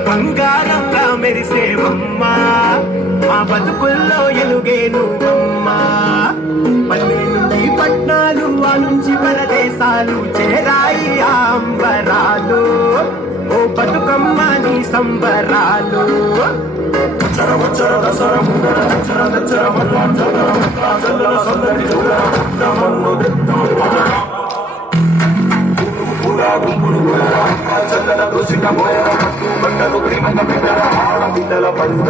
బంగారంలా మెరిసేవమ్మా మా బతుకుల్లో ఎలుగే నువ్వమ్మా పల్లె నుండి పట్నాలు ఆ నుంచి పరదేశాలు చేరాయి అంబరాలు ఓ బతుకమ్మ నీ సంబరాలు చందన దోషిక బండలు ప్రేమ బిడ్డల పండుగ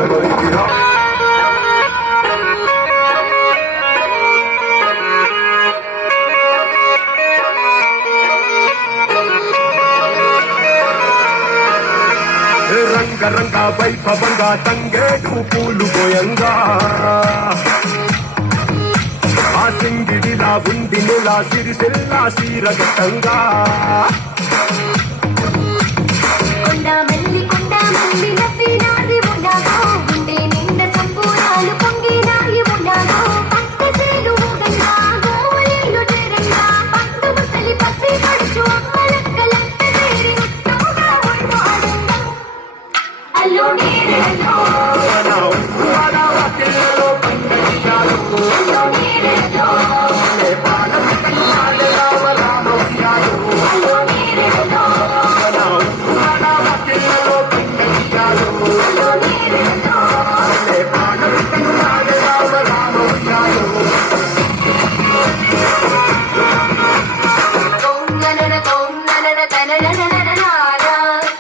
రంగ వైభవంగా తంగేడు పూలు గోయంగా ఆ సింగిడిలా ఉంది నెలా సిరిసెల్లా సీరగట్టంగా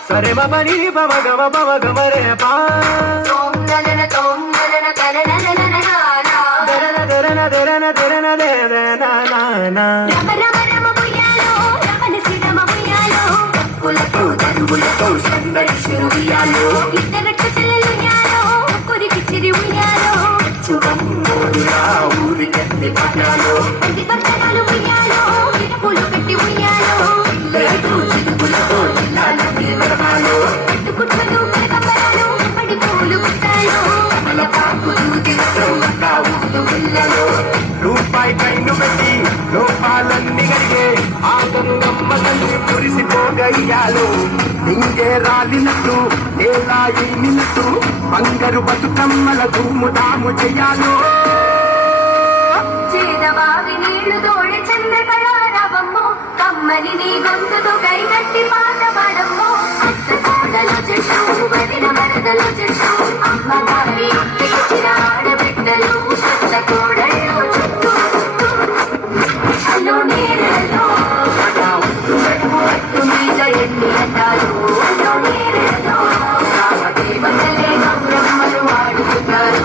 సరే బబని బవ గవ బవ గవ రే పా దరన దరన దరన దరన దరన నా పులతో దరువులతో సందడి శిరుయాలో ఇద్దరట్టు చెల్లెలుయాలో కొరికి ఉయ్యాలో చురమ్మోడురా ఊరి కట్టి పట్టాలో ఇది పట్టణాలు ఉయ్యాలో ఇటుపులు పెట్టి ఉయ్యాలో లేదు చిరుపులతో జిల్లాలన్నీ వరమాలో ఇటుకుట్లను కనకపరాలు పడి పూలు పుట్టాలో కమల పాకులు తిరగం ఊరు పిల్లలో రూపాయి కైను పెట్టి లోపాలన్నీ కలిగే ఆ గంగమ్మ తల్లి కురిసిపోగయ్యాలు ఇంకే రాలినట్టు ఎలా ఏమినట్టు బంగారు బతుకమ్మల ధూముదాము చెయ్యాలో చేదబావి నీళ్లు తోడి చంద్రకళారవమ్మో కమ్మని నీ గొంతుతో కైగట్టి పాట పాడమ్మో అత్త కోడలో చేసావు వదిన మరదలో చేసావు అమ్మగారి తెచ్చిన ఆడబిడ్డలు సత్త కోడల్లో చుట్టూ అల్లో నీళ్ళలో మీద ఎన్ని అంటారు అల్లో నీళ్ళలో దేవతలే బ్రహ్మలు ఆడుతున్నారు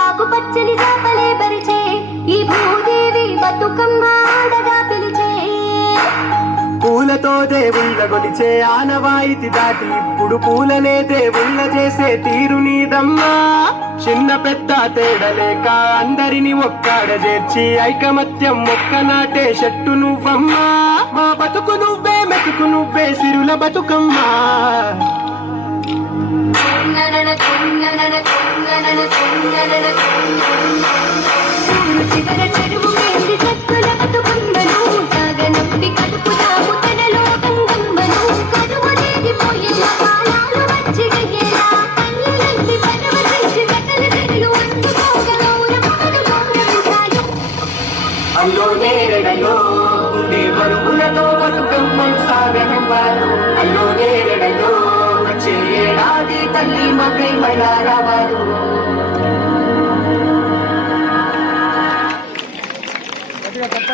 ఆకుపచ్చని చాపలే పరిచే ఈ భూదేవి బతుకమ్మ ఆడగా పిలిచే పూలతో దేవుళ్ళ గొలిచే ఆనవాయితీ దాటి ఇప్పుడు పూలనే దేవుళ్ళ చేసే తీరు నీదమ్మా చిన్న పెద్ద తేడలేక అందరిని ఒక్కాడ చేర్చి ఐకమత్యం మొక్క నాటే చెట్టు నువ్వమ్మా మా బతుకు నువ్వే మెతుకు నువ్వే సిరుల బతుకమ్మా చెరువు వేసి సత్తుల బతుకమ్మను సాగనంపి కడుపుదాము తనలో గంగమ్మను కరువునేది పోయిన కాలాలు వచ్చి గయ్యేలా కళ్ళులంటి పరవశించి సకల తెరలు అందుకోగలౌరమ్మను గౌరవించాలి అల్లో నేరడలో ఉండే బరువులతో బతుకమ్మను సాగనివ్వారు అల్లో నేరడలో వచ్చే ఏడాది తల్లి మకై మళ్ళా రావారు